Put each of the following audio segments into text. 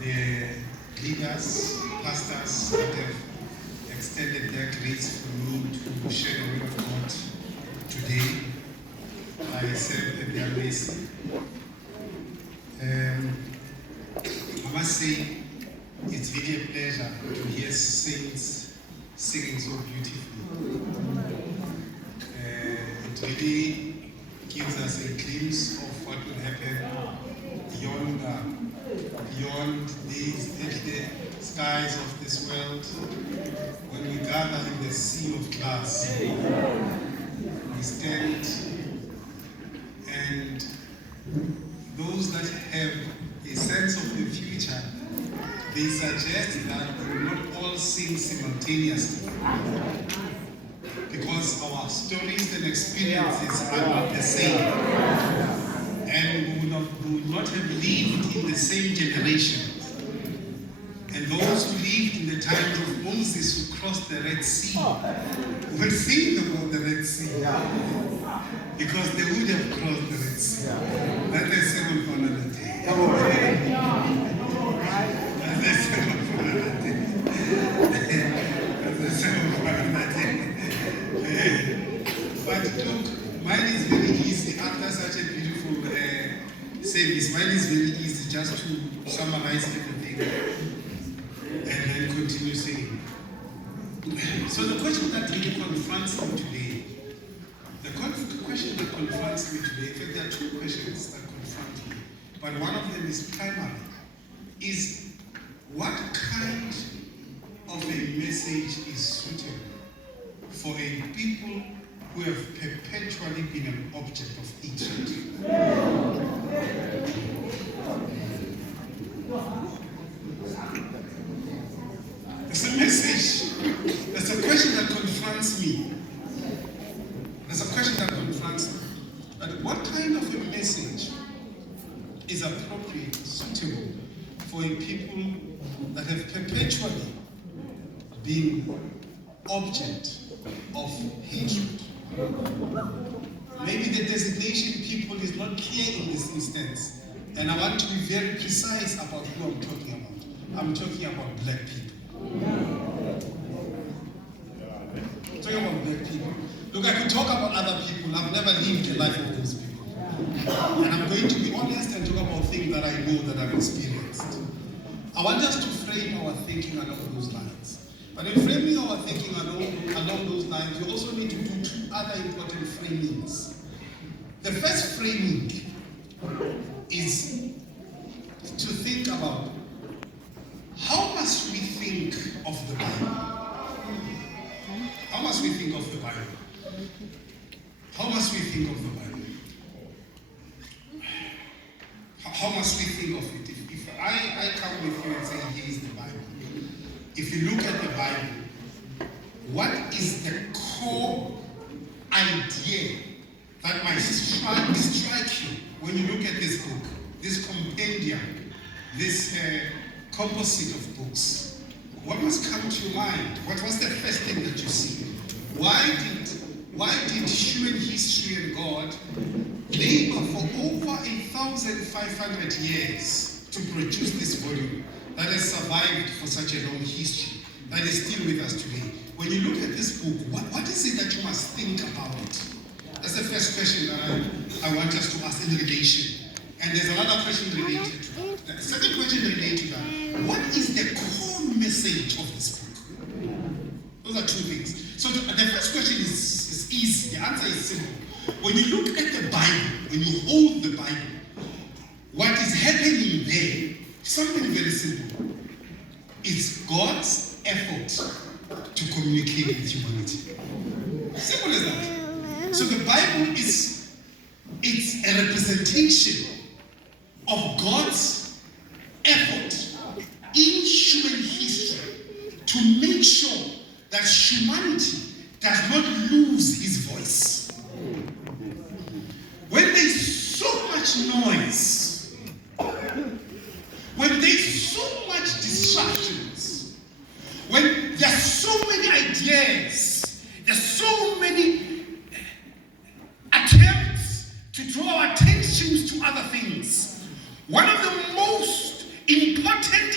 the leaders, pastors that have extended their grace for me to share the word of God today. I serve at their mercy. I must say, it's really a pleasure to hear saints singing so beautifully. It really gives us a glimpse of what will happen beyond these the skies of this world when we gather in the sea of glass. We stand, and those that have a sense of the future, they suggest that we will not all sing simultaneously, because our stories and experiences are not the same, and we would not have lived in the same generation. And those who lived in the times of Moses, who crossed the Red Sea, would sing about the Red Sea, because they would have crossed the Red Sea. That is second for another day. That is second for another day. That is second for another day. But look, mine is very easy. After such a beautiful service, mine is very easy, just to summarize everything and then continue singing. So the question that really confronts me today, the question that confronts me today, in fact there are two questions that confront me, but one of them is primary, is what kind of a message is suitable for a people who have perpetually been an object of hatred? There's a message, there's a question that confronts me. There's a question that confronts me. But what kind of a message is appropriate, suitable for a people that have perpetually been object of hatred? Maybe the designation people is not clear in this instance, and I want to be very precise about who I'm talking about. I'm talking about black people. Talking about black people. Look, I could talk about other people. I've never lived the life of those people. And I'm going to be honest and talk about things that I know that I've experienced. I want us to frame our thinking along those lines. But in framing our thinking along those lines, we also need to do two other important framings. The first framing is to think about how must we think of the Bible? How must we think of the Bible? How must we think of the Bible? How must we think of it? If I come with you and say, here is the Bible. If you look at the Bible, what is the core idea that might strike you when you look at this book, this compendium, this composite of books? What must come to your mind? What was the first thing that you see? Why did human history and God labor for over 1,500 years to produce this volume that has survived for such a long history, that is still with us today? When you look at this book, what is it that you must think about it? That's the first question that I want us to ask in relation. And there's another question related to that. The second question related to that. What is the core message of this book? Those are two things. So the first question is easy. The answer is simple. When you look at the Bible, when you hold the Bible, what is happening there, something very simple. It's God's effort to communicate with humanity. Simple as that. So the Bible it's a representation of God's effort in human history to make sure that humanity does not lose his voice. When there's so much noise, when there's so much distractions, when there's so many ideas, there's so many attempts to draw our attentions to other things, one of the most important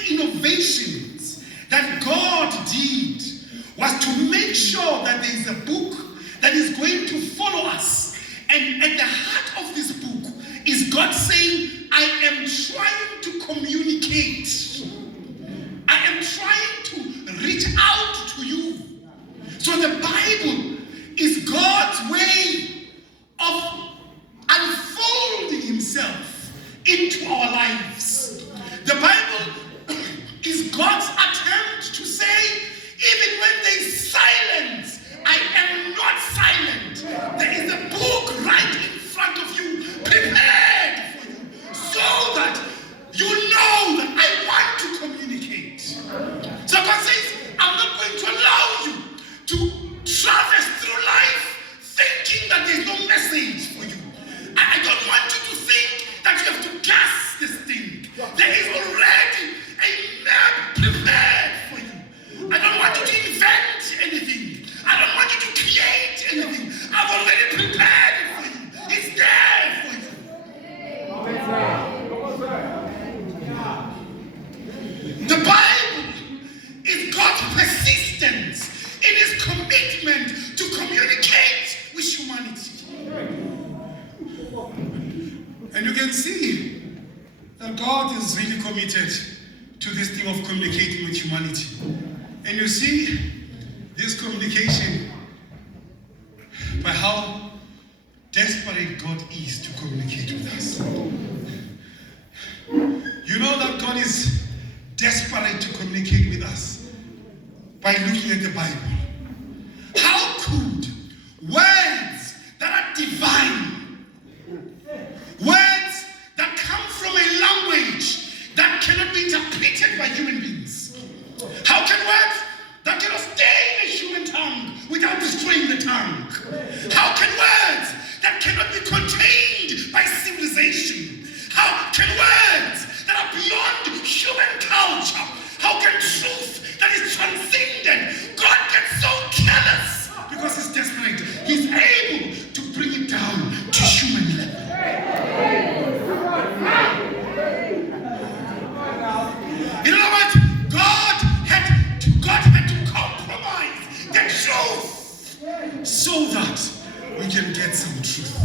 communicate. I am trying to reach out to you. So the Bible is God's way of unfolding himself into our lives. The Bible is God's attempt to say, even when there is silence, I am not silent. There is a book right in front of you, prepared for you, so that you know that I want to communicate. So God says, I'm not going to allow you to traverse through life thinking that there's no message for you. I don't want you to think that you have to guess this thing. There is already a map prepared for you. I don't want you to invent anything. I don't want you to create anything. I've already prepared it for you. It's there for you. The Bible is God's persistence in his commitment to communicate with humanity. And you can see that God is really committed to this thing of communicating with humanity. And you see this communication by how desperate God is to communicate with us. You know that God is desperate to communicate with us by looking at the Bible. How could words that are divine, words that come from a language that cannot be interpreted by human beings, how can words that cannot stay in a human tongue without destroying the tongue, how can words that cannot be contained by civilization, how can words that are beyond human culture, how can truth that is transcendent, God gets so careless because he's desperate, he's able to bring it down to human level. You know what? God had to compromise the truth so that we can get some truth.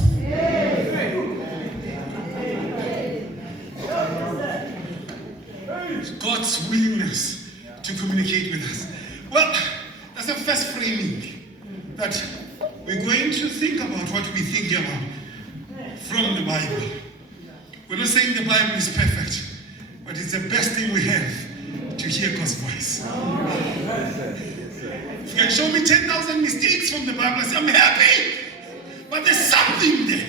God's willingness to communicate with us. Well, that's the first framing, that we're going to think about what we think about from the Bible. We're not saying the Bible is perfect, but it's the best thing we have to hear God's voice. If you can show me 10,000 mistakes from the Bible, I say, I'm happy, but there's something there.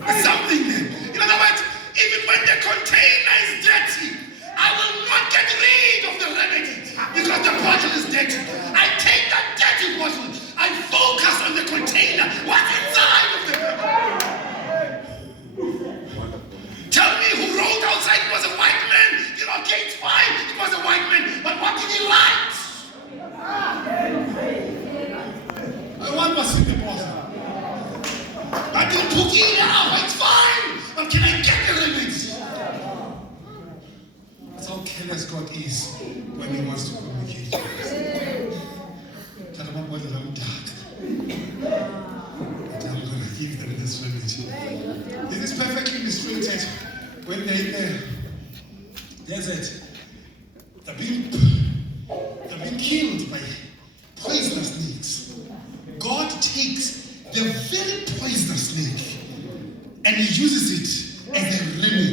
There's something there. You know what? Even when the container is dirty, I will not get rid of the remedy because the bottle is dirty. I take that dirty bottle, I focus on the container, what's inside of the bottle. Tell me who wrote outside it was a white man. You know, gate 5, it was a white man. But what did he write? I want to see the bottle. I did cook it out, it's fine. But can I get the remedy? That's how careless God is when he wants to communicate with us. Tell about what I'm dark. But I'm going to give them this remedy. It is perfectly illustrated when they're in the desert. They're being killed by poisonous snakes. God takes the very poisonous snake and he uses it as a remedy.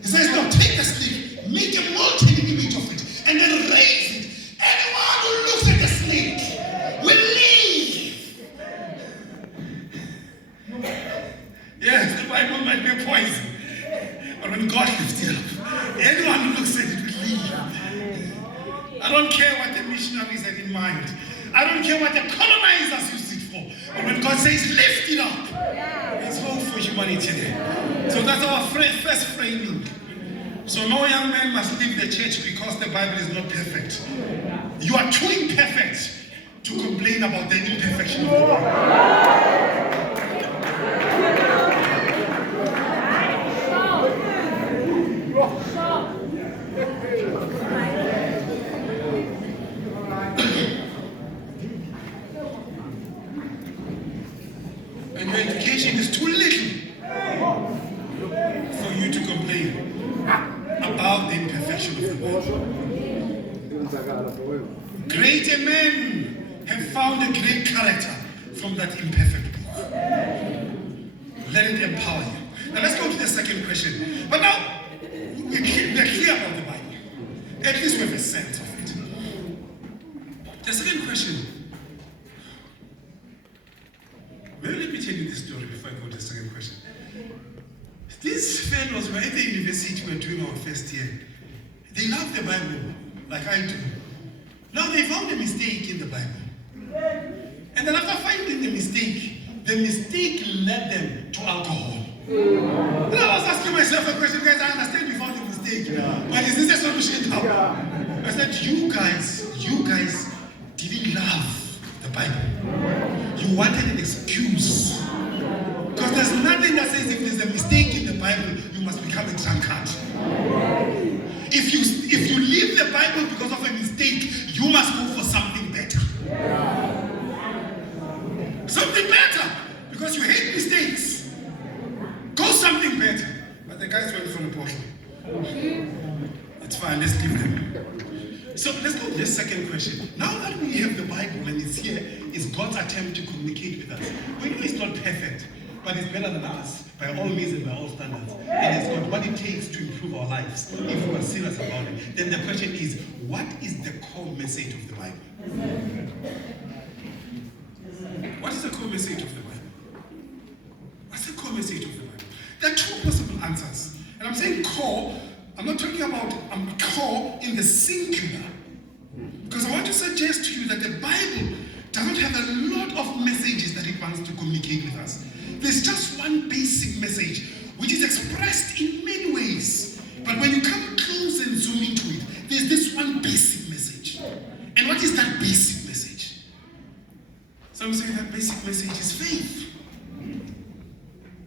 He says, no, take the snake, make a molten image of it, and then raise it. Anyone who looks at the snake will leave. Yes, the Bible might be poison, but when God lifts it up, anyone who looks at it will leave. I don't care what the missionaries had in mind. I don't care what the colonizers used it for. But when God says, lift it up, there's hope for humanity there. So that's our first framing. So no young man must leave the church because the Bible is not perfect. You are too imperfect to complain about the imperfection of the Bible. And your education is too little for you to complain. Greater men have found a great character from that imperfect book. Let it empower you. Now let's go to the second question. But now, we're clear about the Bible. At least we have a sense of it. The second question. Well, let me tell you this story before I go to the second question. These fellows were at the university, we were doing our first year. They love the Bible, like I do. Now they found a mistake in the Bible. And then after finding the mistake led them to alcohol. And I was asking myself a question, guys, I understand you found a mistake, but is this a solution now? I said, you guys didn't love the Bible. You wanted an excuse. Because there's nothing that says if there's a mistake in the Bible, you must become a drunkard. If you leave the Bible because of a mistake, you must go for something better. Something better. Because you hate mistakes. Go something better. But the guys went for the portion. It's fine, let's leave them. So let's go to the second question. Now that we have the Bible and it's here, it's God's attempt to communicate with us. We know it's not perfect, but it's better than us by all means and by all standards. And it's got what it takes to improve our lives if we are serious about it. Then the question is, what is the core message of the Bible? What is the core message of the Bible? What's the core message of the Bible? There are two possible answers. And I'm saying core, I'm not talking about core in the singular. Because I want to suggest to you that the Bible doesn't have a lot of messages that it wants to communicate with us. There's just one basic message, which is expressed in many ways. But when you come close and zoom into it, there's this one basic message. And what is that basic message? Some say that basic message is faith.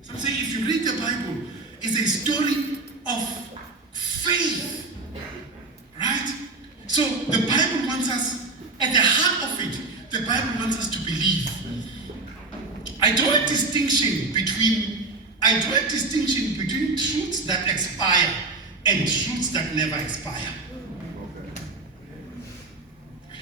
Some say if you read the Bible, it's a story of faith. Right? So the Bible wants us, at the heart of it, the Bible wants us to believe. I draw a distinction between truths that expire and truths that never expire.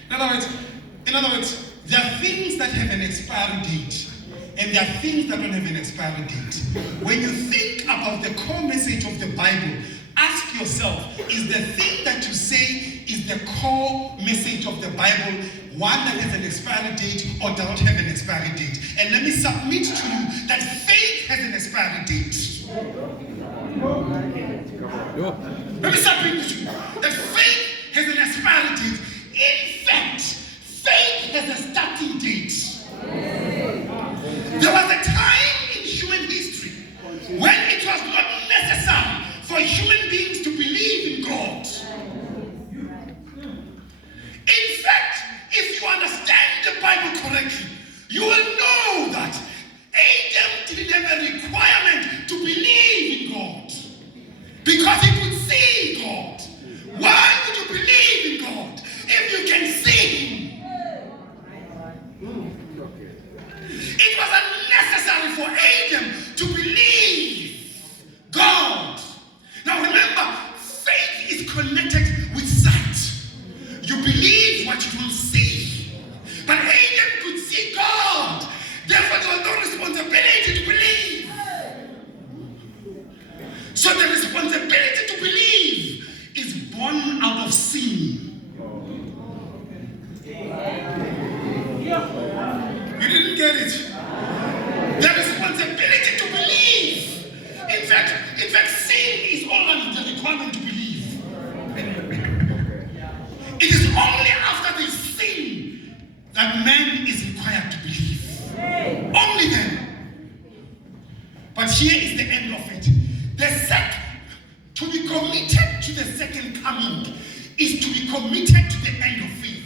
In other words, there are things that have an expiry date, and there are things that don't have an expiry date. When you think about the core message of the Bible, ask yourself, is the thing that you say is the core message of the Bible one that has an expiry date or does not have an expiry date? And let me submit to you that faith has an expiry date. Let me submit to you that faith has an expiry date. In fact, faith has a starting date. There was a time in human history when it was not necessary for human beings to believe in God. In fact, if you understand the Bible correctly, you will know that Adam didn't have a requirement to believe in God because he could see God. Why would you believe in God if you can see him? It was unnecessary for Adam to believe God. Now remember, faith is connected with sight. You believe what you don't see. But Adam could see God. Therefore, there was no responsibility to believe. So the responsibility to believe is born out of sin. You didn't get it. The responsibility to believe. In fact, sin is always the requirement to believe. It is only after the sin that man is required to believe. Only then. But here is the end of it. To be committed to the second coming is to be committed to the end of faith.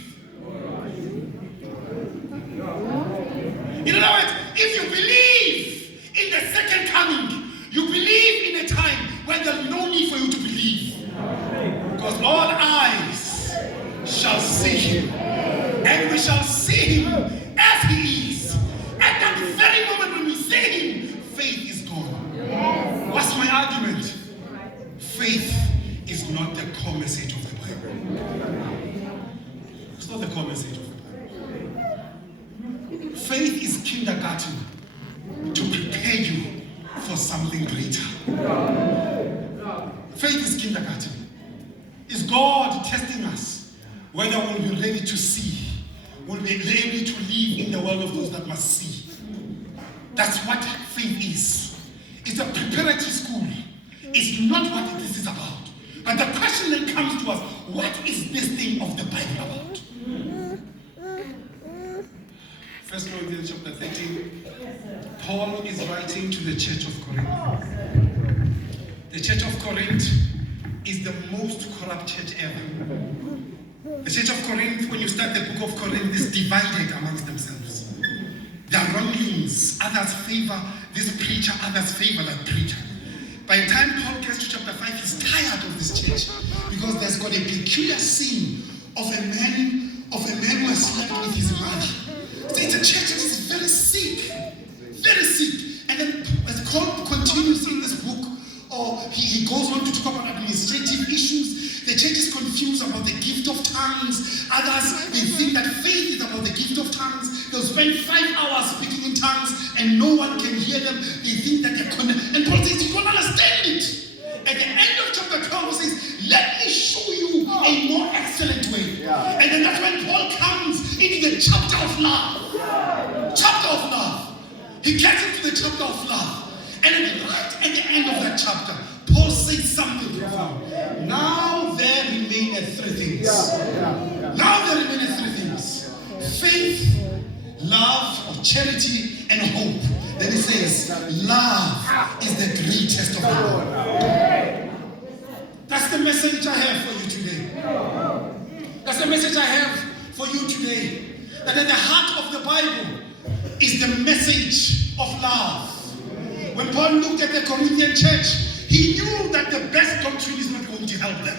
In other words, if you believe in the second coming, you believe in a time when there is no need for you to believe. Because all eyes shall see him, and we shall see him as he is. At that very moment when we see him, faith is gone. What's my argument? Faith is not the core message of the Bible. It's not the core message of the Bible. Faith is kindergarten to prepare you for something greater. Faith is kindergarten. Is God testing us whether we'll be ready to see, we'll be able to live in the world of those that must see. That's what faith is. It's a preparatory school. It's not what this is about. But the question that comes to us, what is this thing of the Bible about? 1 Corinthians chapter 13, Paul is writing to the church of Corinth. The church of Corinth is the most corrupt church ever. The church of Corinth, when you start the book of Corinth, is divided amongst themselves. There are wranglings. Others favor this preacher, others favor that preacher. By the time Paul gets to chapter 5, he's tired of this church because there's got a peculiar scene of a man who has slept with his mother. So it's a church that is very sick, very sick. And then as Paul continues in this book, or he goes on to talk about administrative issues. The church is confused about the gift of tongues. Others, they think that faith is about the gift of tongues. They'll spend 5 hours speaking in tongues and no one can hear them. They think that they're and Paul says, you don't understand it. At the end of chapter 12, he says, let me show you a more excellent way. Yeah. And then that's when Paul comes into the chapter of love. Yeah. Chapter of love. He gets into the chapter of love. And then right at the end of that chapter, Paul says something profound. Now there remaineth 3 things. Now there remaineth 3 things. Faith, love, or charity, and hope. Then he says, love is the greatest of all. That's the message I have for you today. That's the message I have for you today. That at the heart of the Bible is the message of love. When Paul looked at the Corinthian church, he knew that the best doctrine is not going to help them.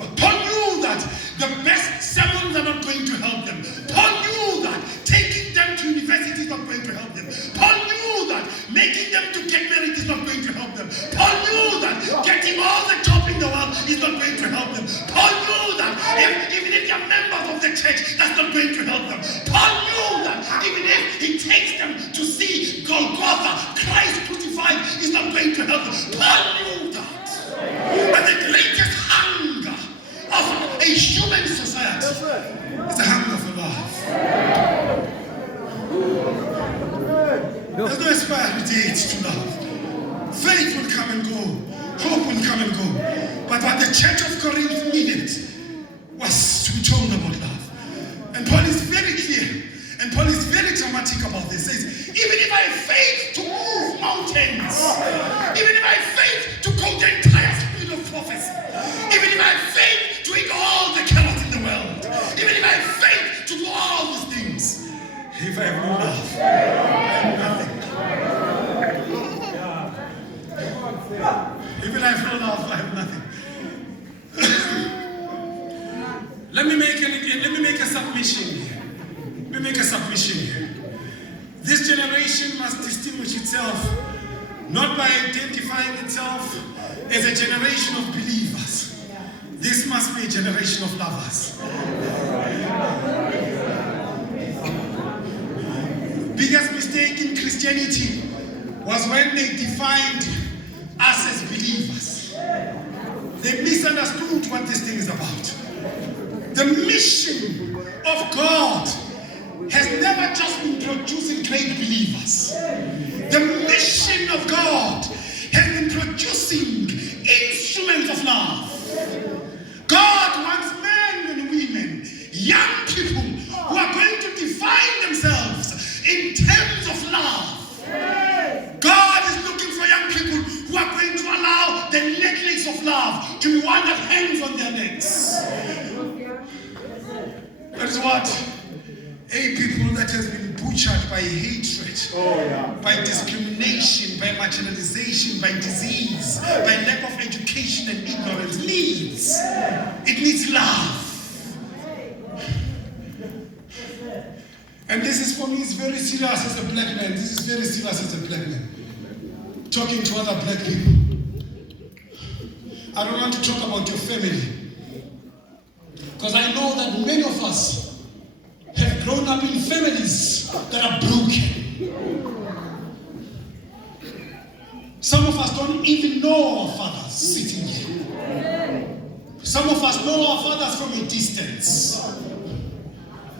But Paul knew that the best sermons are not going to help them. Paul knew that taking them to university is not going to help them. Paul knew that making them to get married is not going to help them. Paul knew that getting all the top in the world is not going to help them. Paul knew that even if they are members of the church, that's not going to help them. Paul knew that even if he takes them to see Golgotha, Christ crucified, is not going to help them. Paul knew that. But the greatest hunger of a human society is the hunger for love. There's no expiry date to love. Faith will come and go. Hope will come and go. But what the church of Corinth needed was to be told about love. And Paul is very clear. And Paul is very dramatic about this. He says, even if I have faith to move mountains, even if I have faith to go the entire speed of prophecy, even if I have faith to eat all the carrots in the world, even if I have faith to do all these things, if I have no love, I have nothing. Even I have no love, I have nothing. Let me make a submission here. Let me make a submission here. This generation must distinguish itself not by identifying itself as a generation of believers. This must be a generation of lovers. Biggest mistake in Christianity was when they defined us as believers. They misunderstood what this thing is about. The mission of God has never just been producing great believers. The mission of God has been producing instruments of love. God wants men and women, young people who are going to define themselves in terms of love. God is looking for young people who are going to allow the necklace of love to be one that hangs on their necks. That is what a people that has been butchered by hatred, by discrimination, by marginalization, by disease, by lack of education and ignorance needs. It needs love. And this is, for me, it's very serious as a black man. This is very serious as a black man. Talking to other black people. I don't want to talk about your family. Because I know that many of us grown up in families that are broken. Some of us don't even know our fathers sitting here. Some of us know our fathers from a distance.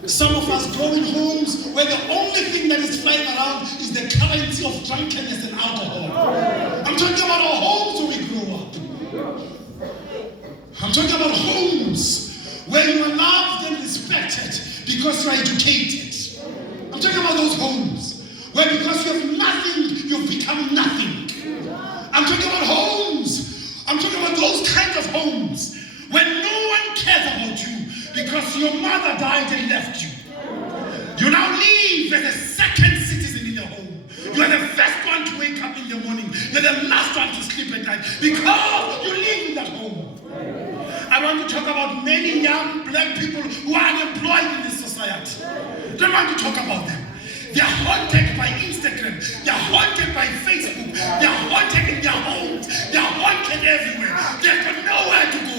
Some of us grow in homes where the only thing that is flying around is the currency of drunkenness and alcohol. I'm talking about our homes where we grew up. I'm talking about homes where you are loved and respected because you are educated. I'm talking about those homes where because you have nothing, you've become nothing. I'm talking about homes. I'm talking about those kinds of homes where no one cares about you because your mother died and left you. You now live as a second citizen in the home. You are the first one to wake up in the morning. You're the last one to sleep at night because you live in that home. I want to talk about many young black people who are unemployed in this society. I don't want to talk about them. They are haunted by Instagram. They are haunted by Facebook. They are haunted in their homes. They are haunted everywhere. They've got nowhere to go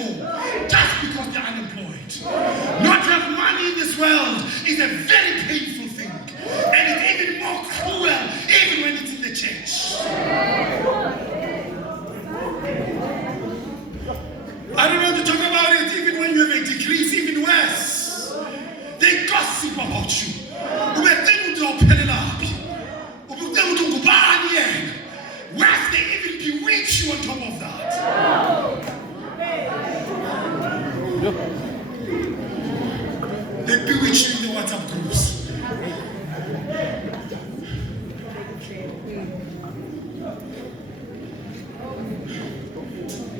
just because they're unemployed. Not to have money in this world is a very painful thing. And it's even more cruel even when it's in the church. I don't want to talk about it even when you have a degree. It's even worse. They gossip about you. Worse, they even bewitch you on top of that. They bewitch you in the WhatsApp groups.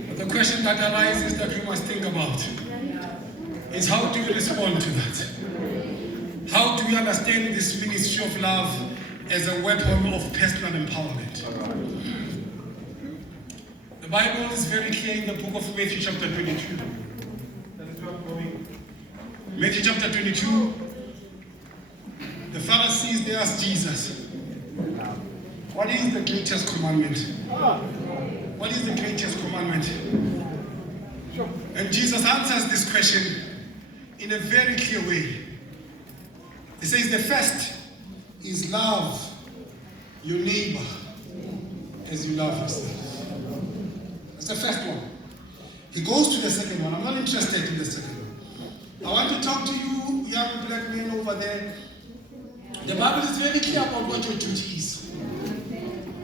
But the question that arises that we must think about is how do we respond to that? How do we understand this ministry of love as a weapon of personal empowerment? The Bible is very clear in the book of Matthew chapter 22. That is where I'm going. Matthew chapter 22. The Pharisees, they asked Jesus, what is the greatest commandment? What is the greatest commandment? And Jesus answers this question in a very clear way. He says the first is love your neighbor as you love yourself. That's the first one. He goes to the second one. I'm not interested in the second one. I want to talk to you, young black men over there. The Bible is very clear about what your duty is.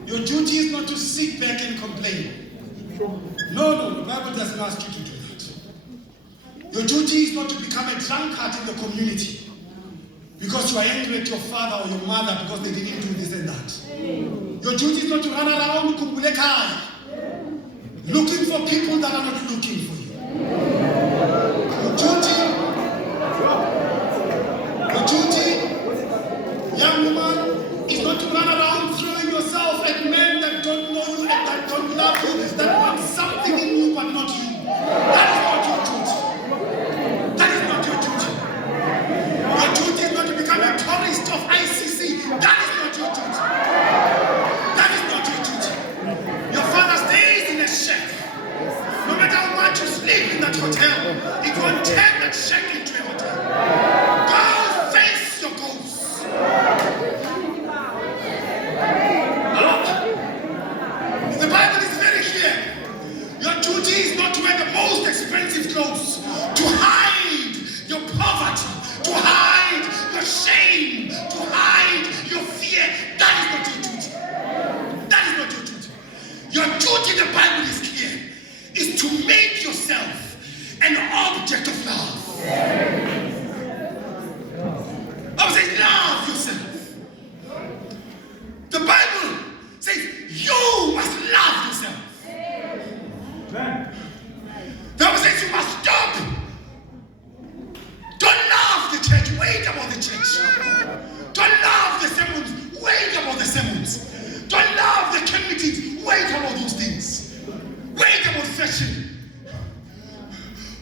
Your duty is not to sit back and complain. No, the Bible doesn't ask you to do that. Your duty is not to become a drunkard in the community because you are angry at your father or your mother because they didn't do this and that. Your duty is not to run around Kumbulekai looking for people that are not looking for you. Your duty, young woman, is not to run around throwing yourself at men that don't know you and that don't love you, that want something in you but not you. That is not your duty. That is not your duty. Your duty is not to become a tourist of ICC. That is not your duty. That is not your duty. Your father stays in a shack. No matter how much you sleep in that hotel, it won't turn that shack into a hotel. Go face your goals. The Bible is very clear. Your duty is not to wear the most expensive clothes, to hide your poverty, to hide your shame, to hide your fear. That is not your duty. That is not your duty. Your duty, the Bible is clear, is to make yourself an object of love. I would say love yourself. The Bible says you must love yourself. The Bible says you must stop. Don't love the church. Wait about the church. Don't love the sermons. Wait about the sermons. Don't love the committees. Wait about those things. Wait about fashion.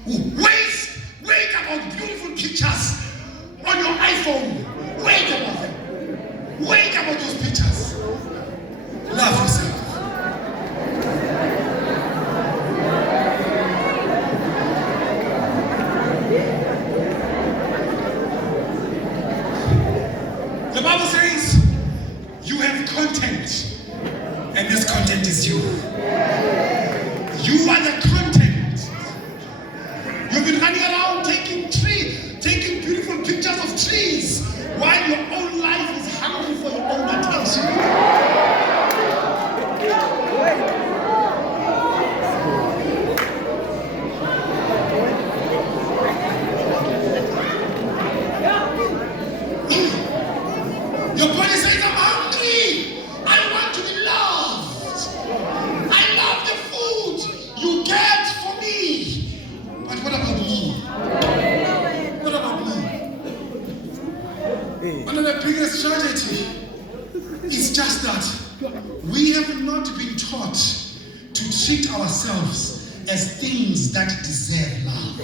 Wait about beautiful pictures on your iPhone. Wait about them. Wait about those pictures. Love yourself. ourselves as things that deserve love.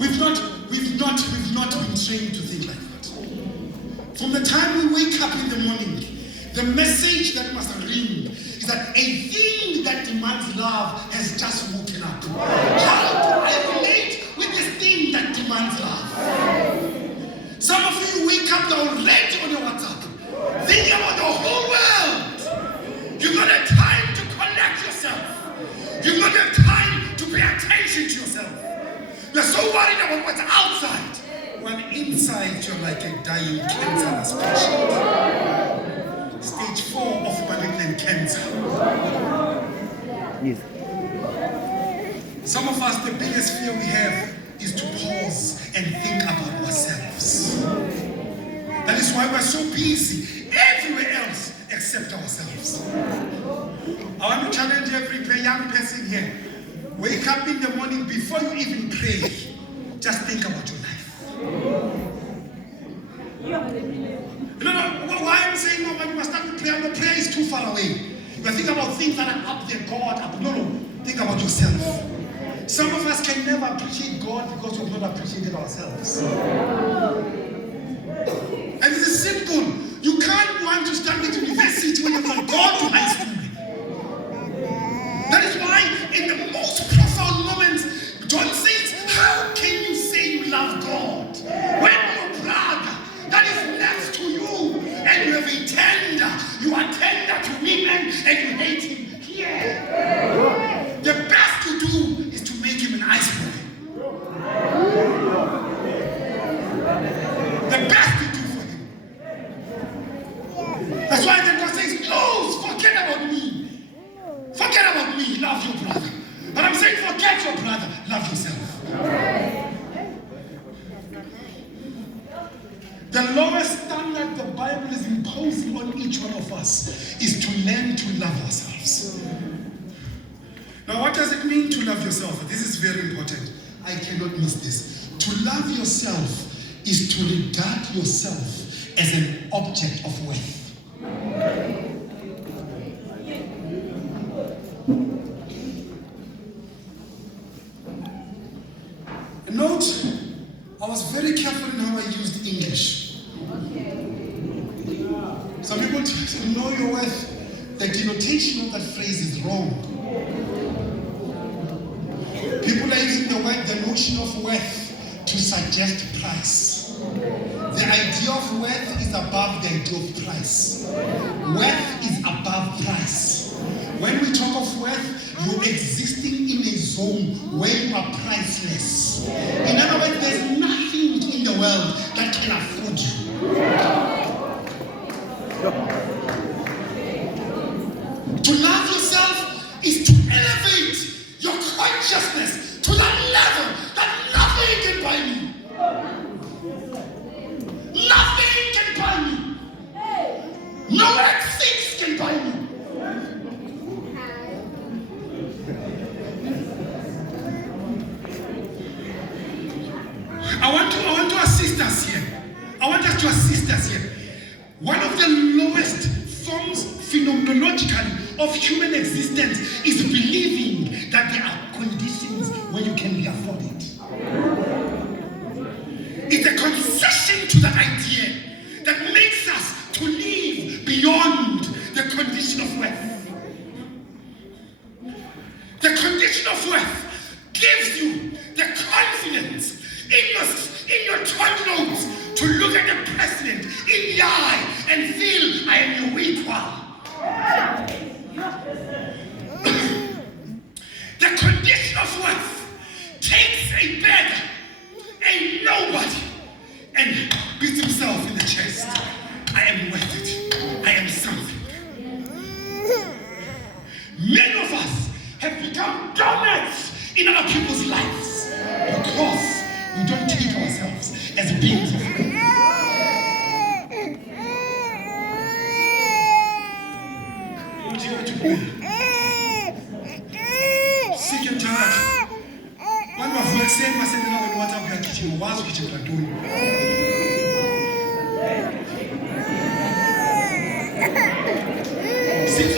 We've not been trained to think like that. From the time we wake up in the morning, the message that must ring is that a thing that demands love has just woken up. How do I relate with this thing that demands love? Some of you wake up, you're already on your WhatsApp, thinking about the whole world. You've got a time to connect yourself. You've got a time to pay attention to yourself. You're so worried about what's outside, when inside you're like a dying cancerless patient. Stage 4 of malignant cancer. Yes. Some of us, the biggest fear we have is to pause and think about ourselves. That is why we're so busy everywhere else except ourselves. I want to challenge every young person here. Wake up in the morning before you even pray. Just think about your life. No, why I'm saying no, when you must start with prayer, no, prayer is too far away. You think about things that are up there, God, up. No, think about yourself. Some of us can never appreciate God because we've not appreciated ourselves. And it is simple. You can't want to start with university when you've not gone to high school. That is why in the most profound moments, John says, how can you say you love God when your brother that is next to you and you have a tender, you are tender to women and you hate him here? The best to do is to make him an iceberg. The best to do for him. That's why the God says, no, forget about me. Forget about me, love your brother. But I'm saying forget your brother, love yourself. The lowest standard the Bible is imposing on each one of us is to learn to love ourselves. Now, what does it mean to love yourself? This is very important. I cannot miss this. To love yourself is to regard yourself as an object of worth. Note, I was very careful in how I used English. Some people know your worth. The denotation of that phrase is wrong. People are using the notion of worth to suggest price. The idea of worth is above the idea of price. Worth is above price. When we talk of worth, you're existing in a zone where you are priceless. In other words, there's nothing in the world that can afford you. To love yourself is to elevate your consciousness to that level that nothing can buy me. Nothing can buy me. No X6 can buy me. I want to assist us here. I want us to assist us here. One of the lowest forms phenomenologically of human existence is believing that there are conditions where you can be afforded. It's a concession to the idea that makes us to live beyond the condition of worth. The condition of worth gives you the confidence in your toddlers to look at the president in the eye and feel I am your equal. The condition of worth takes a beggar, a nobody, and beats himself in the chest. I am worth it. I am something. Many of us have become doormats in other people's lives because we don't take ourselves as beings of God. Sick and tired. One of my friends said, "I said, no, what have you kitchen? What's kitchen are doing?" Seems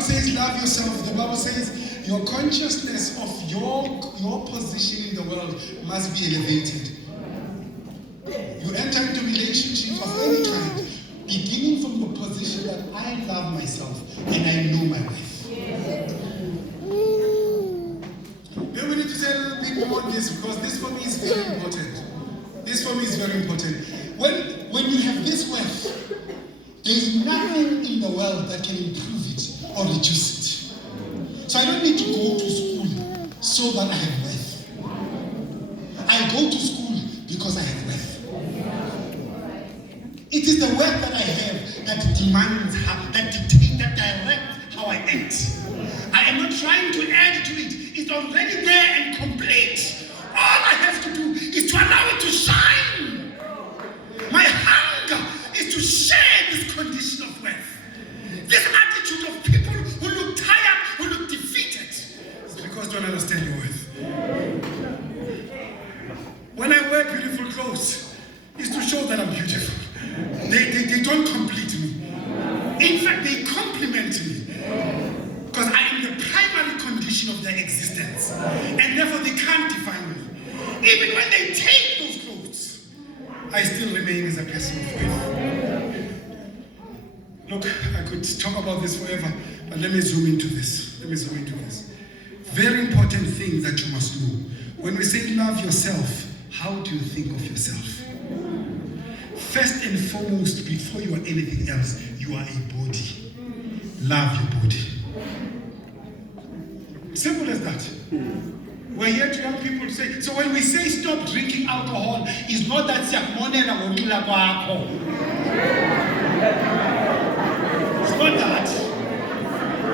Bible says, love yourself. The Bible says, your consciousness of your position in the world must be elevated. You enter into relationships of any kind, beginning from the position that I love myself and I know my wife. Then we need to say a little bit more on this, because this for me is very important. This for me is very important. When you have this worth, there is nothing in the world that can improve it or reduce it. So I don't need to go to school so that I have worth. I go to school because I have worth. It is the worth that I have that demands, that dictates, that directs how I act. I am not trying to add to it. It's already there and complete. All I have to do is to allow it to shine. My hunger is to share this condition of worth. This attitude of people who look tired, who look defeated, it's because they don't understand your worth. When I wear beautiful clothes, it's to show that I'm beautiful. They don't complete me. In fact, they complement me. Because I am the primary condition of their existence. And therefore they can't define me. Even when they take those clothes, I still remain as a person of worth. Look, I could talk about this forever, but let me zoom into this. Very important thing that you must know. When we say love yourself, how do you think of yourself? First and foremost, before you are anything else, you are a body. Love your body. Simple as that. We're here to young people to say, so when we say stop drinking alcohol, it's not that it's not that.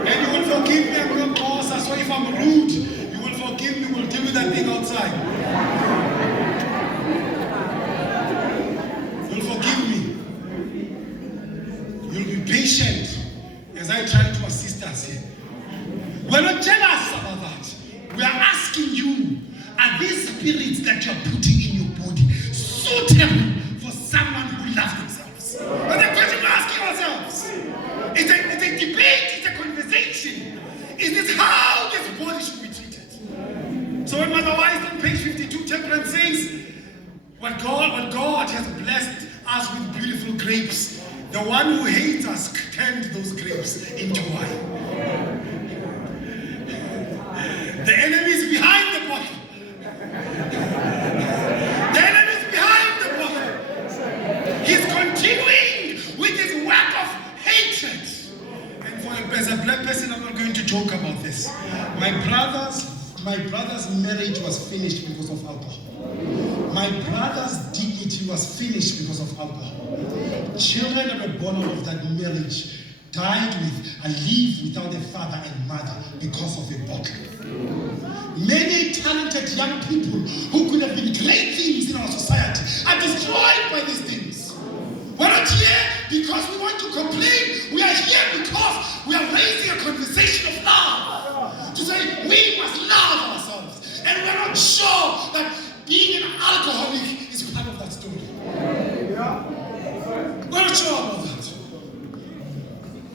And you will forgive me, I'm not boss, so if I'm rude, you will forgive me, we'll deal with that thing outside. You'll forgive me. You'll be patient as I try to assist us here. We're not jealous about that. We are asking you, are these spirits that you're putting in your body suitable for someone who loves themselves? That's the question we're asking ourselves. It's a debate, it's a conversation. Is this how this body should be treated? So when Motsamai on page 52, Confrence says, what God has blessed us with beautiful grapes, the one who hates us turned those grapes into wine. The enemy is behind the bottle. The enemy is behind the bottle. He's continuing with his work of hatred. And as a black person, I'm not going to joke about this. My brother's marriage was finished because of alcohol. My brother's dignity was finished because of alcohol. Children that were born out of that marriage died with and live without a father and mother because of a bottle. Many talented young people who could have been great things in our society are destroyed by these things. We're not here because we want to complain. We are here because we are raising a conversation of love. To say we must love ourselves. And we're not sure that being an alcoholic is part of that story. We're not sure about that.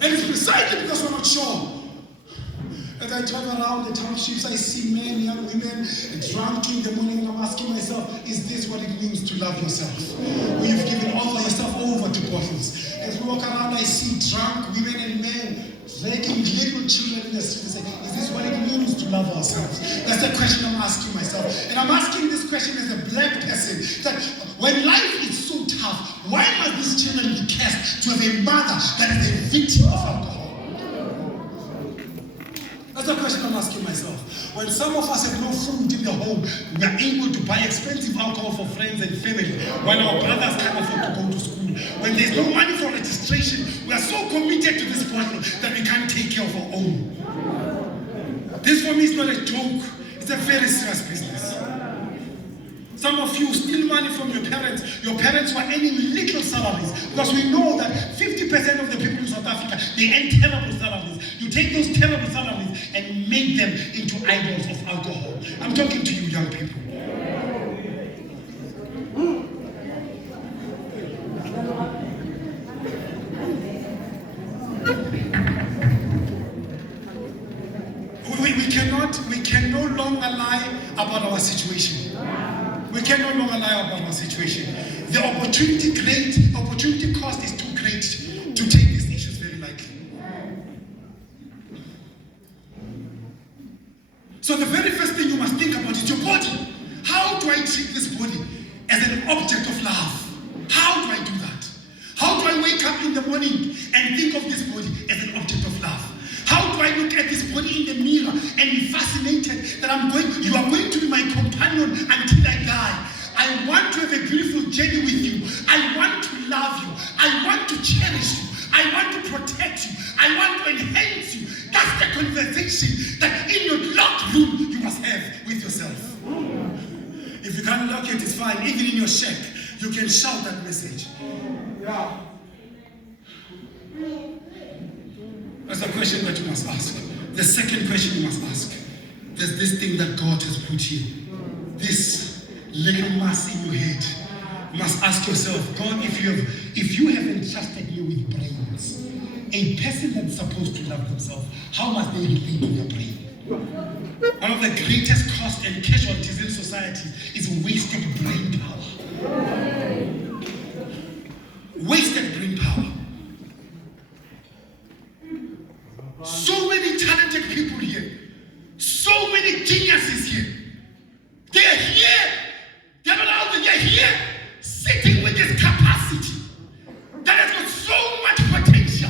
And it's precisely because we're not sure. As I drive around the townships, I see men, young women, drunk in the morning, and I'm asking myself, is this what it means to love yourself? When you've given all yourself over to bottles. As we walk around, I see drunk women and men dragging little children in the street and say, is this what it means to love ourselves? That's the question I'm asking myself. And I'm asking this question as a black person, that when life is so tough, why must these children be cast to have a mother that is a victim of alcohol? That's the question I'm asking myself. When some of us have no food in the home, we are able to buy expensive alcohol for friends and family, while our brothers can't afford to go to school. When there's no money for registration, we are so committed to this bottle that we can't take care of our own. This for me is not a joke. It's a very serious business. Some of you steal money from your parents. Your parents were earning little salaries, because we know that 50% of the people in South Africa, they earn terrible salaries. You take those terrible salaries and make them into idols of alcohol. I'm talking to you, young people. can no longer lie about our situation. We can no longer lie about our situation. The opportunity cost is too great to take these issues very lightly. So the very first thing you must think about is your body. How do I treat this body as an object of love? How do I do that? How do I wake up in the morning and think of this body as an object of love? How do I look at this body in the mirror and be fascinated that you are going to be my companion until I die? I want to have a beautiful journey with you. I want to love you. I want to cherish you. I want to protect you. I want to enhance you. That's the conversation that in your locked room you must have with yourself. If you can't lock it, it's fine. Even in your shack, you can shout that message. Yeah. That's the question that you must ask. The second question you must ask. There's this thing that God has put here. This little mass in your head. You must ask yourself, God, if you have entrusted me with brains, a person that's supposed to love themselves, how must they relate to their brain? One of the greatest costs and casualties in society is wasted brain power. Wasted brain power. So many talented people here. So many geniuses here. They're here. They're not out there. They're here sitting with this capacity that has got so much potential.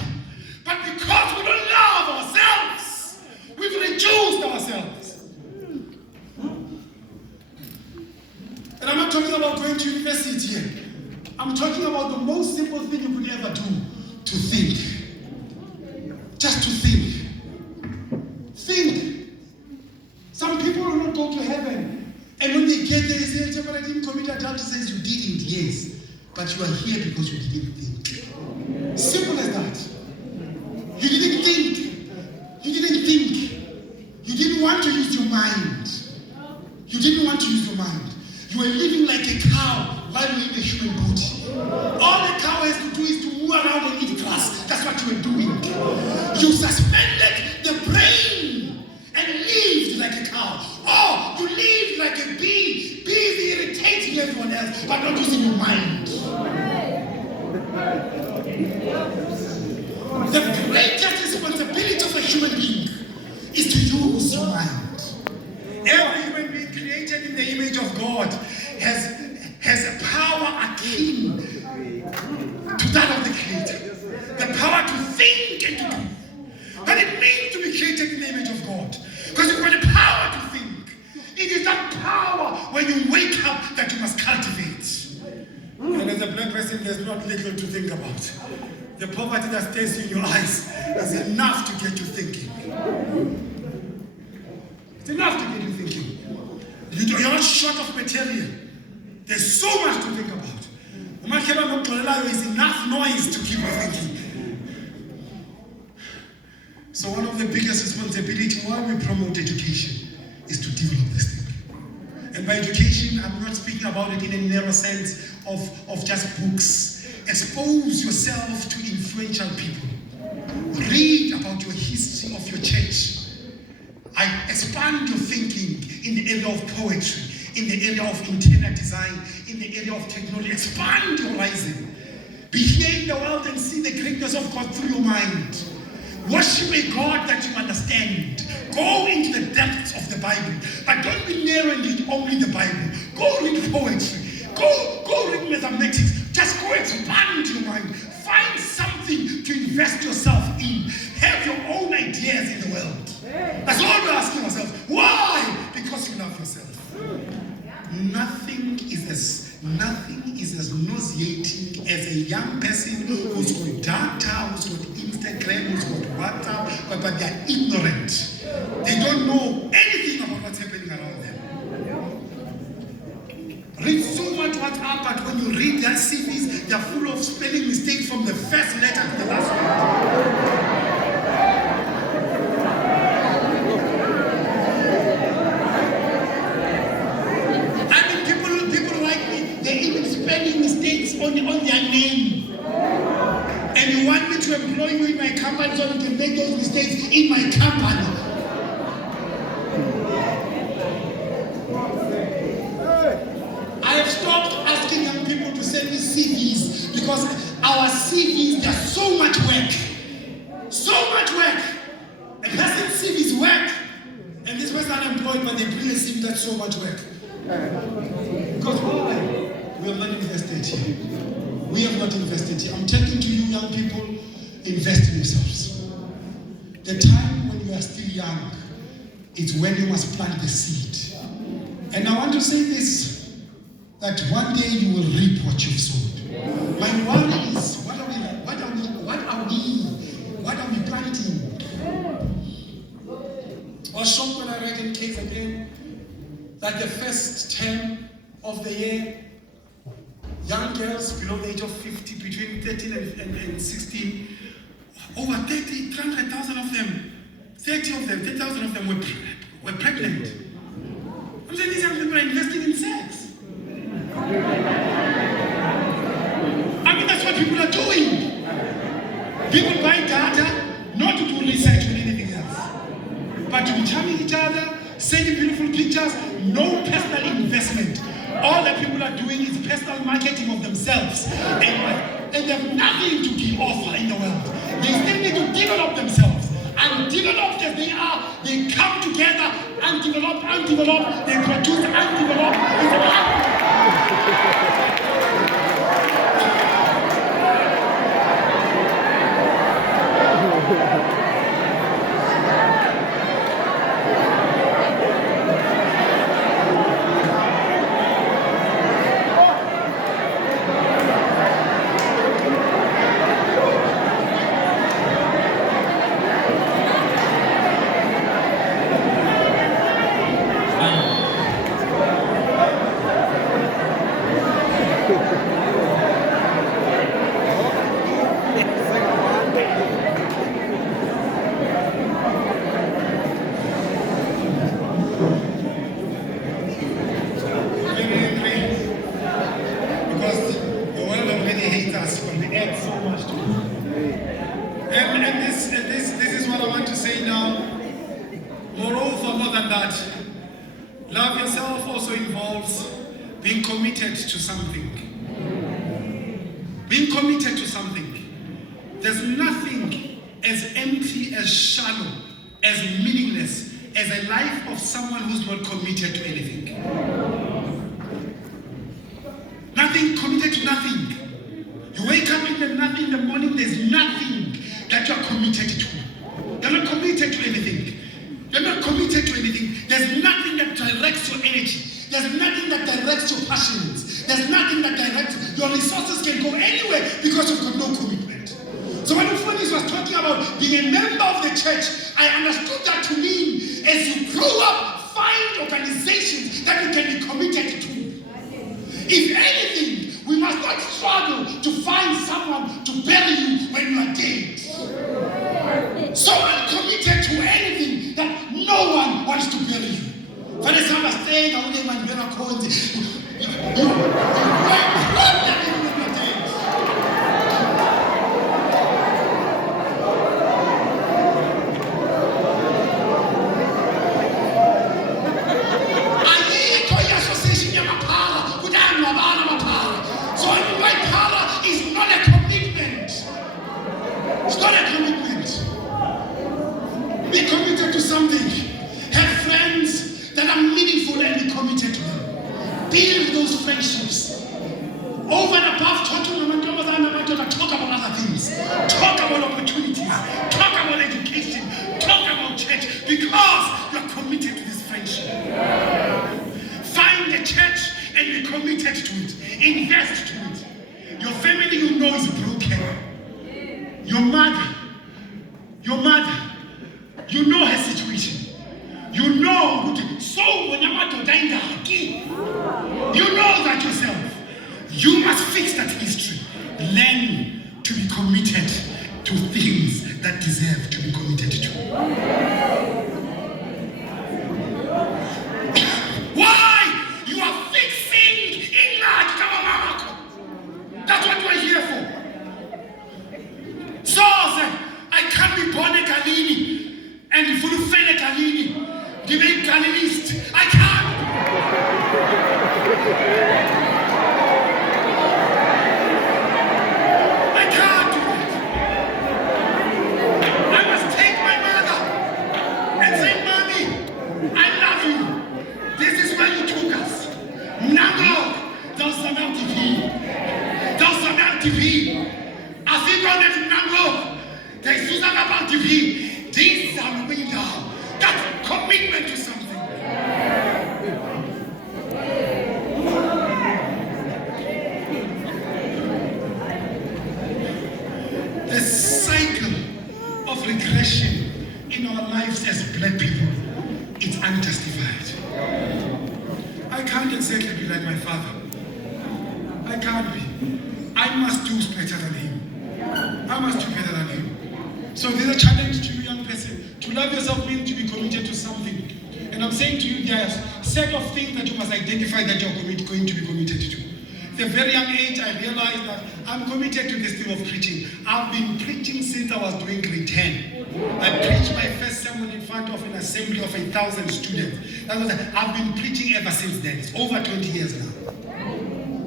But because we don't love ourselves, we've reduced ourselves. And I'm not talking about going to university here. I'm talking about the most simple thing you could ever do, to think. Just to think. Think. Some people will not go to heaven. And when they get there, they say, but I didn't commit adultery. Says you didn't, yes. But you are here because you didn't think. Simple as that. You didn't think. You didn't think. You didn't want to use your mind. You didn't want to use your mind. You were living like a cow while you were in a human body. All a cow has to do is to move around and eat grass. That's what you were doing. You suspended the brain and lived like a cow. Oh, you lived like a bee, busy irritating everyone else, but not using your mind. The greatest responsibility of a human being is to use your mind. Every human being created in the image of God has a power akin to that of the Creator. The power to think and to do. But it means to be created in the image of God. Because you've got the power to think. It is that power when you wake up that you must cultivate. And as a black person, there's not little to think about. The poverty that stares in your eyes is enough to get you thinking. It's enough to get you thinking. You're not short of material. There's so much to think about. Is enough noise to keep you thinking. So one of the biggest responsibilities while we promote education is to develop this thing. And by education, I'm not speaking about it in a narrow sense of just books. Expose yourself to influential people. Read about your history of your church. Expand your thinking in the area of poetry, in the area of interior design, in the area of technology. Expand your horizon. Be here in the world and see the greatness of God through your mind. Worship a God that you understand. Go into the depths of the Bible. But don't be narrow and read only the Bible. Go read poetry. Go read mathematics. Just go expand your mind. Find something to invest yourself in. Have your own ideas in the world. That's all we're asking ourselves. Why? Because you love yourself. Nothing is as nauseating as a young person who's got data, who's got Instagram, who's got WhatsApp, but they're ignorant. They don't know anything about what's happening around them. Read so much WhatsApp, but when you read their CVs, they're full of spelling mistakes from the first letter to the last one. On their name. And you want me to employ you in my company so you can make those mistakes in my company. I have stopped asking young people to send me CVs because our CVs, there's so much work. So much work. A person's CV is work, and this person unemployed, but they bring a CV that's so much work. Because why? We have not invested here. We have not invested here. I'm talking to you young people, invest in yourselves. The time when you are still young, it's when you must plant the seed. And I want to say this, that one day you will reap what you've sowed. My worry is, what are we planting? I was shocked when I read in Case again that the first term of the year, young girls below the age of 50, between 13 and 16, over 300,000 of them, 30,000 of them were pregnant. I'm saying these young people are investing in sex. I mean, that's what people are doing. People buy data not to do research or anything else, but to be charming each other, sending beautiful pictures, no personal investment. All that people are doing is personal marketing of themselves, and they have nothing to offer in the world. They still need to develop themselves, and developed as they are, they come together and develop, they produce and develop. Love yourself also involves being committed to something. Being committed to something. There's nothing as empty, as shallow, as meaningless as a life of someone who's not committed to anything. Nothing, committed to nothing. You wake up in the morning, there's nothing that you're committed to. You're not committed to anything. You're not committed to anything. There's nothing that directs your energy. There's nothing that directs your passions. There's nothing that directs your resources can go anywhere because you've got no commitment. So when Confrence was talking about being a member of the church, I understood that to mean as you grow up, find organizations that you can be committed to. If anything, we must not struggle to find someone to bury you when you are dead. So uncommitted to anything that no one wants to bury you. For the summer staying, I wouldn't mind being a cold. So my power is not a commitment. It's not a commitment. Be committed to something. Have friends that are meaningful and be committed to them. Build those friendships. Over and above talk about other things. Talk about opportunities. Talk about education. Talk about church. Because you're committed to this friendship. Find a church and be committed to it. Invest to it. Your family you know is broken. Your mother, you know her situation. You know, so when you're about to die, you know that yourself. You must fix that history. Learn to be committed to things that deserve to be committed to. Why? You are fixing in that. That's what we're here for. So I can't be born a Kalini and full of a Kalini. debate Calvinist. I can't. I can't do it. I must take my mother and say, Mommy, I love you. This is where you took us. Nango, dans un MTV. Dans un MTV. Africa net Nango. They Susan about TV. These are way down. That's commitment to something. The cycle of regression in our lives as black people, it's unjustified. I can't exactly be like my father. I can't be. I must do better than him. I must do better than him. So there's a challenge to you, young person. To love yourself means to be committed to something. And I'm saying to you, there's a set of things that you must identify that you're going to be committed to. At a very young age, I realized that I'm committed to this thing of preaching. I've been preaching since I was doing grade 10. I preached my first sermon in front of an assembly of 1,000 students. I've been preaching ever since then. It's over 20 years now.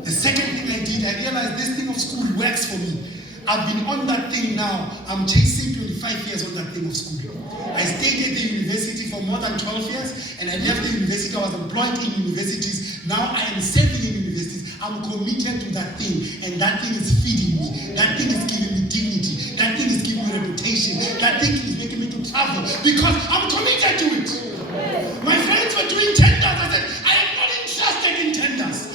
The second thing I did, I realized this thing of school works for me. I've been on that thing now. I'm chasing 25 years on that thing of school. I stayed at the university for more than 12 years, and I left the university. I was employed in universities. Now I am serving in universities. I'm committed to that thing, and that thing is feeding me. That thing is giving me dignity. That thing is giving me reputation. That thing is making me to travel because I'm committed to it. My friends were doing tenders. I said, I am not interested in tenders.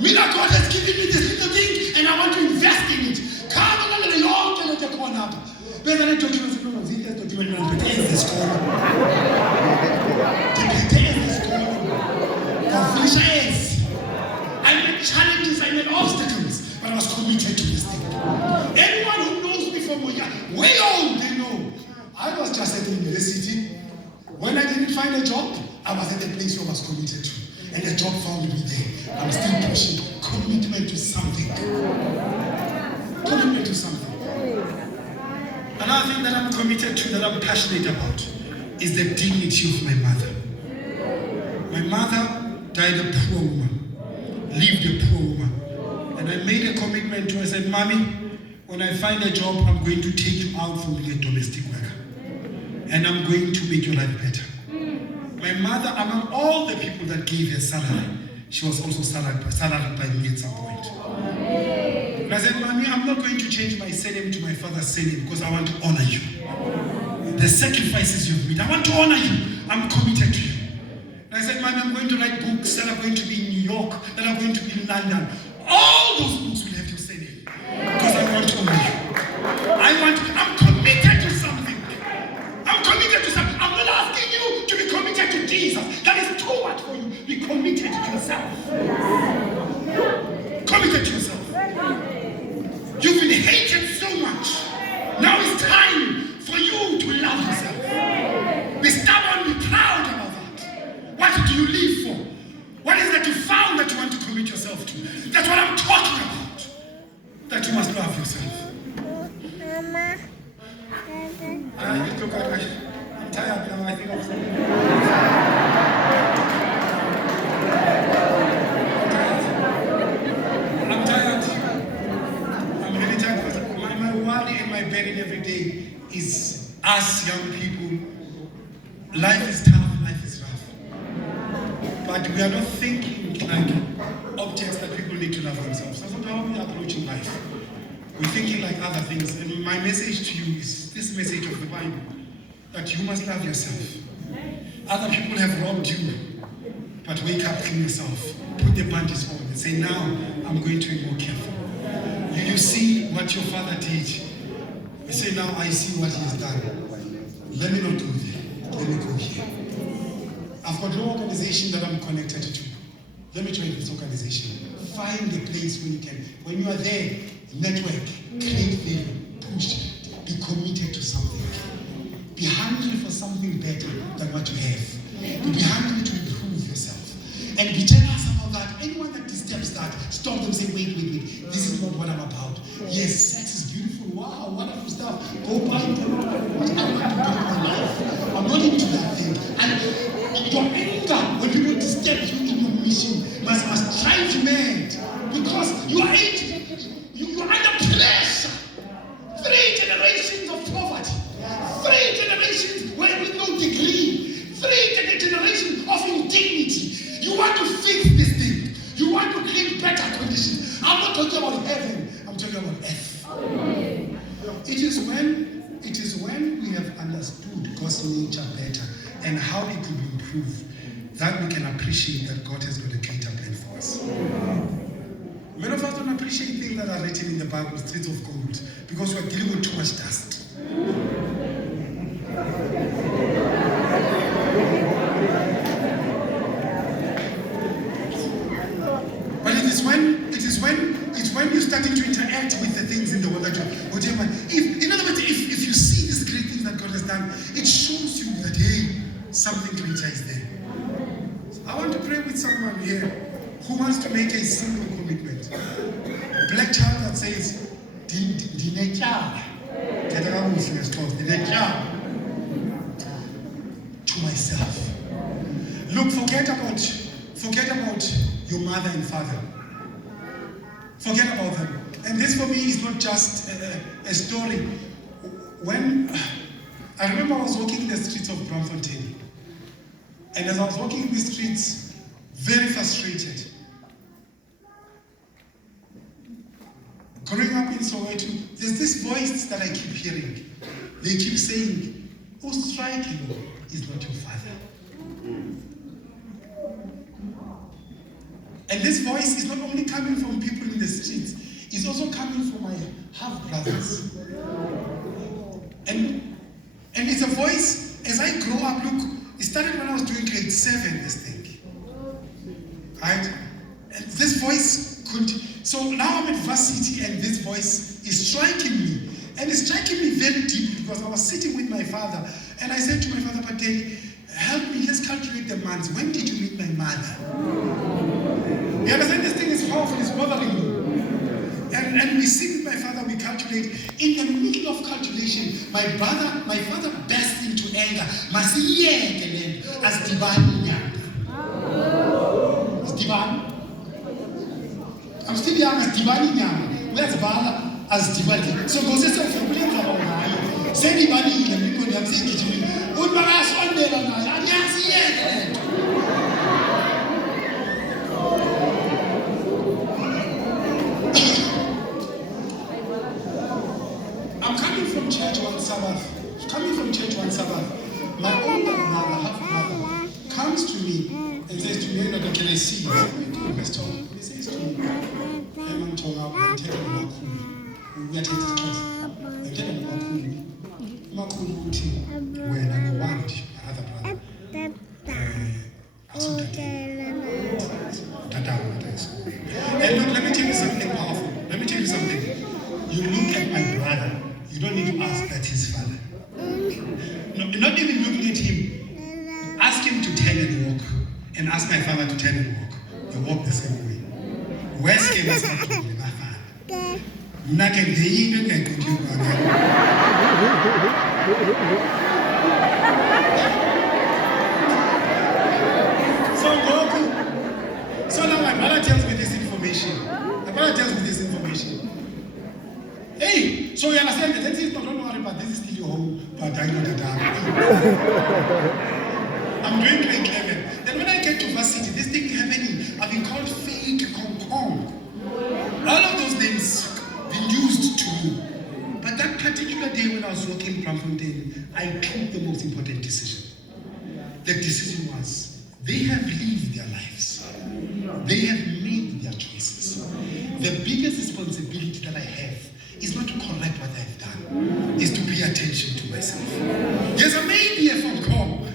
Mina, God has given me this little thing, and I want to invest in it. Come on, the Lord can take one up. Better than documents, no, the document is the school. The I made challenges, I made obstacles, but I was committed to this thing. Anyone who knows me from way old, they know. I was just at the university. When I didn't find a job, I was at the place where I was committed to. And the job found me there. I'm still pushing. Commitment to something. Commitment to something. Another thing that I'm committed to, that I'm passionate about, is the dignity of my mother. My mother died a poor woman, lived a poor woman. And I made a commitment to her. I said, Mommy, when I find a job, I'm going to take you out from being a domestic worker. And I'm going to make your life better. My mother, among all the people that gave her salary, she was also salaried by me at some point. And I said, Mommy, I'm not going to change my surname to my father's surname because I want to honor you. The sacrifices you've made, I want to honor you. I'm committed to you. And I said, Mommy, I'm going to write books that are going to be in New York, that are going to be in London. All those books will have your surname because I want to honor you. I'm committed to something. I'm committed to something. I'm not asking you to be committed to Jesus. That is too much for you. Be committed to yourself. Committed to yourself. You've been hated so much. Now it's time for you to love yourself. Be stubborn, be proud about that. What do you live for? What is that you found that you want to commit yourself to? That's what I'm talking about. That you must love yourself. Mama. I'm tired now, I think I'm saying. I'm tired. I'm really tired because my worry in my bed every day is us young people. Life is tough, life is rough. But we are not thinking like objects that people need to love themselves. That's not how we are approaching life. We're thinking like other things. And my message to you is this message of the Bible, that you must love yourself. Other people have wronged you, but wake up, clean yourself, put the bandages on and say, now I'm going to be more careful. You see what your father did. You say, now I see what he has done. Let me not go there. Let me go here. I've got no organization that I'm connected to. Let me join this organization. Find a place where you can, when you are there, network, create value, push, be committed to something. Be hungry for something better than what you have. Be hungry to improve yourself. And be generous about that. Anyone that disturbs that, stop them, say, wait. This is not what I'm about. Yes, sex is beautiful. Wow, wonderful stuff. Go buy it. What I want to build my life. I'm not into that thing. And your condition must drive you mad. Because you are under pressure. 3 generations of poverty. 3 generations with no degree. 3 generations of indignity. You want to fix this thing. You want to create better conditions. I'm not talking about heaven. I'm talking about earth. It is when we have understood God's nature better and how it could improve that we can appreciate that God has got a greater plan for us. Many of us don't appreciate things that are written in the Bible, streets of gold, because we're dealing with too much dust. But it's when you're starting to interact with the things in the world that in other words, if you see these great things that God has done, it shows you that hey, something greater is there. So I want to pray with someone here who wants to make a simple commitment. Black child that says, to myself. Look, forget about your mother and father. Forget about them. And this for me is not just a story. When I remember I was walking in the streets of Bloemfontein, and as I was walking in the streets, very frustrated. Growing up in Soweto, there's this voice that I keep hearing. They keep saying, "Who strike you is not your father." And this voice is not only coming from people in the streets, it's also coming from my half-brothers. And it's a voice, as I grow up, look, it started when I was doing grade 7, this thing. Right? And this voice so now I'm at varsity and this voice is striking me. And it's striking me very deeply because I was sitting with my father and I said to my father, "But Dad, help me, let's calculate the months. When did you meet my mother?" You understand? This thing is powerful, it's bothering me. And we sit with my father, we calculate. In the middle of calculation, my father burst into anger. Masiyeke as Dibani nyanga. As Dibani? I'm still young as Dibani nyanga. Where's Bala as Dibani? So go say something about her. Say Dibani ile people I'm saying it. Unbara sondela na. Anyasiyeke. I'm coming from church one Sabbath. My older brother, half brother, comes to me and says to me, "Can I see you?" He says to me, "I'm talking about we are taking class. I'm telling Makulu, when I want other brother, and look, let me tell you something powerful. Let me tell you something. You look at my brother, you don't need to ask that his father. No, not even looking at him. Ask him to turn and walk, and ask my father to turn and walk. You walk the same way. Where's Kena's father? So now my brother tells me this information. Hey, so you understand that this is not, don't worry, but this is still your home, but I know that I'm doing grade 11. Then when I get to varsity, this thing happening, I've been called fake Kong. All of those names been used to me. But that particular day when I was walking in Bloemfontein, I took the most important decision. The decision was, they have lived their lives. They have made their choices. The biggest responsibility that I have is not to correct what I've done, is to pay attention to myself. Yes, I may be a phone call,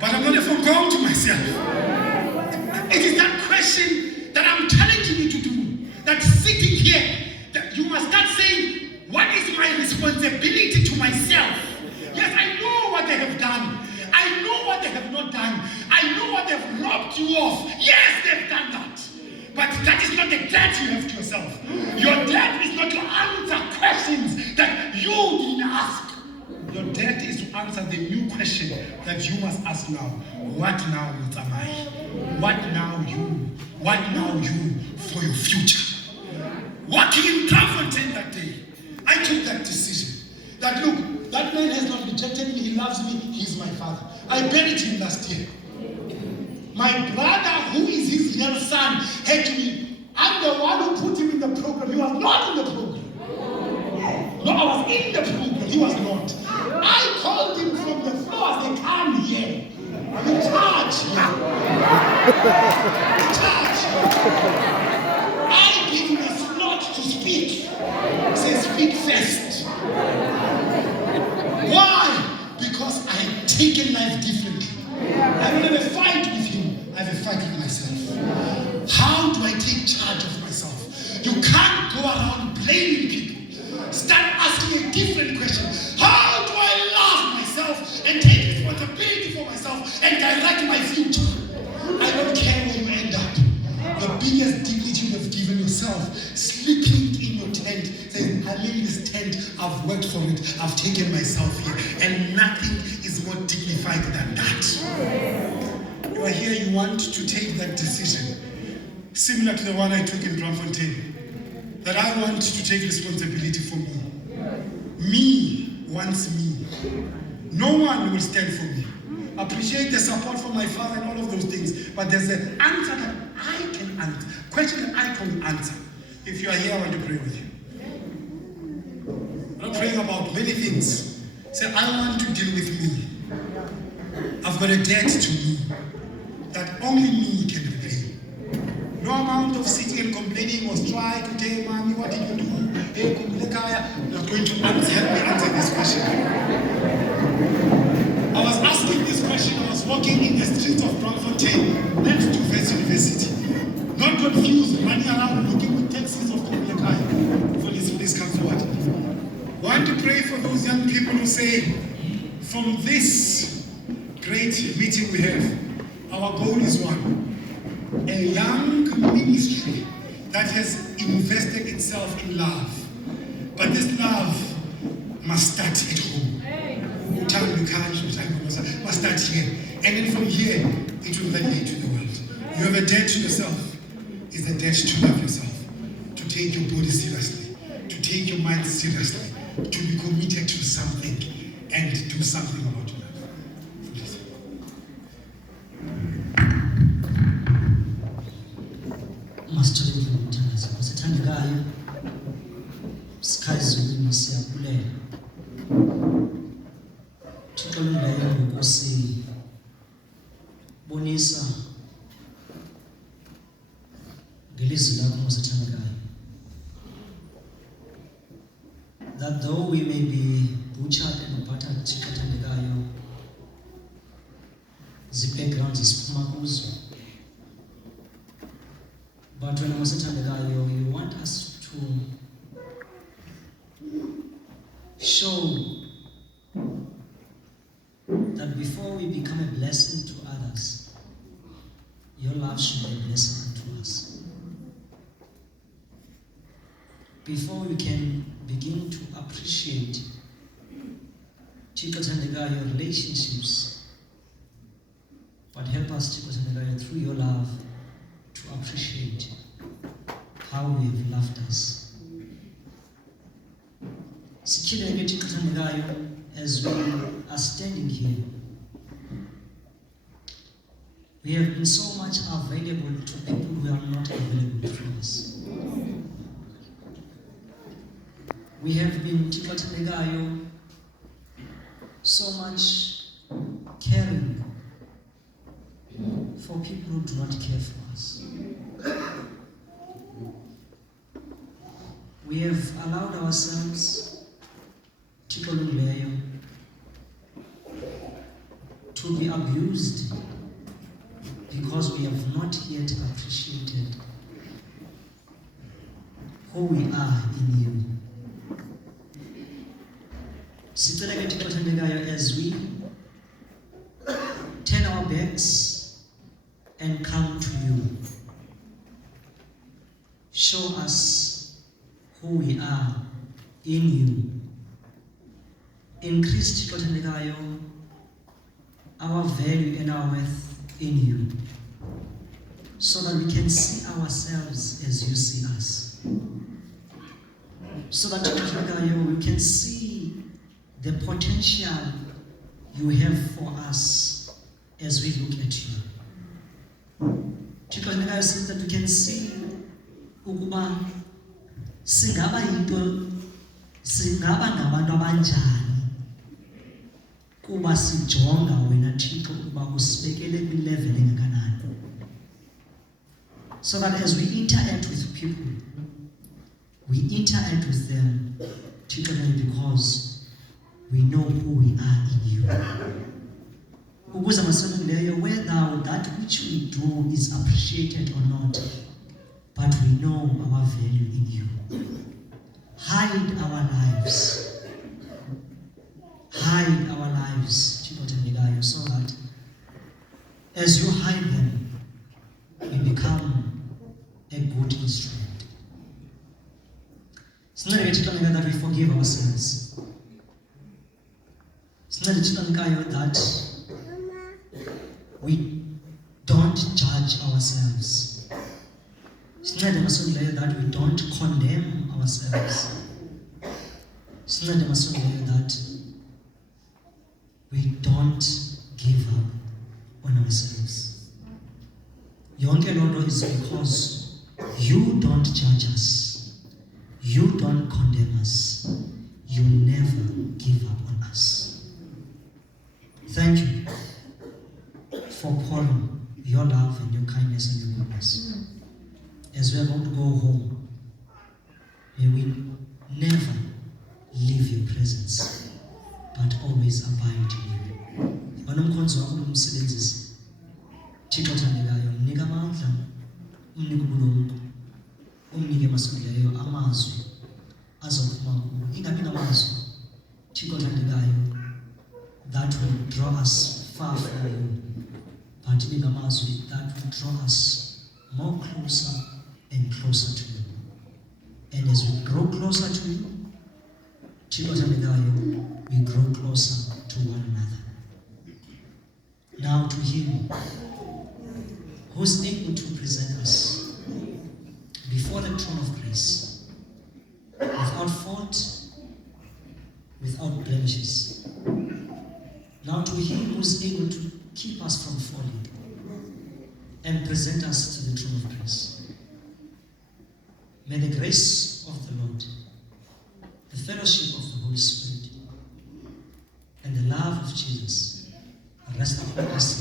but I'm not a phone call to myself. It is that question that I'm challenging you to do, that sitting here, that you must start saying, what is my responsibility to myself? Yes, I know what they have done. I know what they have not done. I know what they've robbed you of. Yes, they've done that. But that is not the debt you have to yourself. Your debt is not to answer questions that you didn't ask. Your debt is to answer the new question that you must ask now. What now, Motsamai? What now you? What now you for your future? Walking in Confrence that day, I took that decision. That look, that man has not rejected me, he loves me, he's my father. I buried him last year. My brother, who is his real son, had to be, I'm the one who put him in the program. He was not in the program. No, I was in the program, he was not. I called him from the floor as they come here. I'm in charge here. In charge here. I give him a slot to speak. Say, speak first. Why? Because I have taken life differently. I don't have a fight with him. I have a fight with myself. How do I take charge of myself? You can't go around blaming people. Start asking a different question. How do I love myself and take responsibility for myself and direct my future? I don't care where you end up. The biggest dignity you have given yourself, sleeping in your tent, saying, I'm in this tent, I've worked for it, I've taken myself here, and nothing is more dignified than that. You are here, you want to take that decision, similar to the one I took in Bloemfontein, that I want to take responsibility for me. Me wants me. No one will stand for me. Appreciate the support from my father and all of those things, but there's an answer that I can answer, question that I can answer. If you are here, I want to pray with you. I'm not praying about many things. Say, I want to deal with me. I've got a debt to me that only me can repay. No amount of sitting and complaining or strike today, mommy, what did you do? Hey, you're not going to help me answer this question. I was asking this question, I was walking in the streets of Bloemfontein, next to West University. Not confused, running around looking with taxis of Kumlekai. Please come forward. I want to pray for those young people who say, from this great meeting we have, our goal is one. A young ministry that has invested itself in love. But this love must start at home. Must start here. And then from here, it will radiate to the world. You have a debt to yourself. It's a debt to love yourself. To take your body seriously. To take your mind seriously. To be committed to something. And do something about your life. That though we may be butchered and battered, the background is kuzo. But when you want us to show that before we become a blessing to others, your love should be a blessing to us. Before we can begin to appreciate your relationships, but help us through your love to appreciate how you have loved us. As we are standing here, we have been so much available to people who are not available to us. We have been so much caring for people who do not care for us. We have allowed ourselves to be abused because we have not yet appreciated who we are in you. As we turn our backs and come to you, show us who we are in you increase our value and our worth in you, so that we can see ourselves as you see us. So that we can see the potential you have for us as we look at you. So that we can see ukuba singaba ngabantu abanjani kuba sijonga wena Thixo ukuba usibekele kwi-level engakanani. So that as we interact with people, we interact with them because we know who we are in you. Whether that which we do is appreciated or not, but we know our value in you. Hide our lives. Hide our lives, so that as you hide them, we become a good instrument. It's not that we forgive ourselves. It's not that we don't judge ourselves. It's not that we don't condemn ourselves. It's not that we don't give up on ourselves. Yonke Lord is because you don't judge us. You don't condemn us. You never give up on us. Thank you for pouring your love and your kindness and your goodness. As we are going to go home, may we never leave your presence, but always abide in you. Banomkhonzo wakho umsebenzisi. Thixo thandekayo, mnika amandla, umnike ubulumko, umnike masongileyo amazwi azophuma kuwo. Ingabi ngamazwi, Thixo thandekayo, that will draw us far from you, but ibe ngamazwi that will draw us more closer and closer to you. And as we grow closer to you, we grow closer to one another. Now to him who's able to present us before the throne of grace, without fault, without blemishes. Now to him who's able to keep us from falling and present us to the throne of grace. May the grace of the Lord, the fellowship of the Holy Spirit, and the love of Jesus rest upon us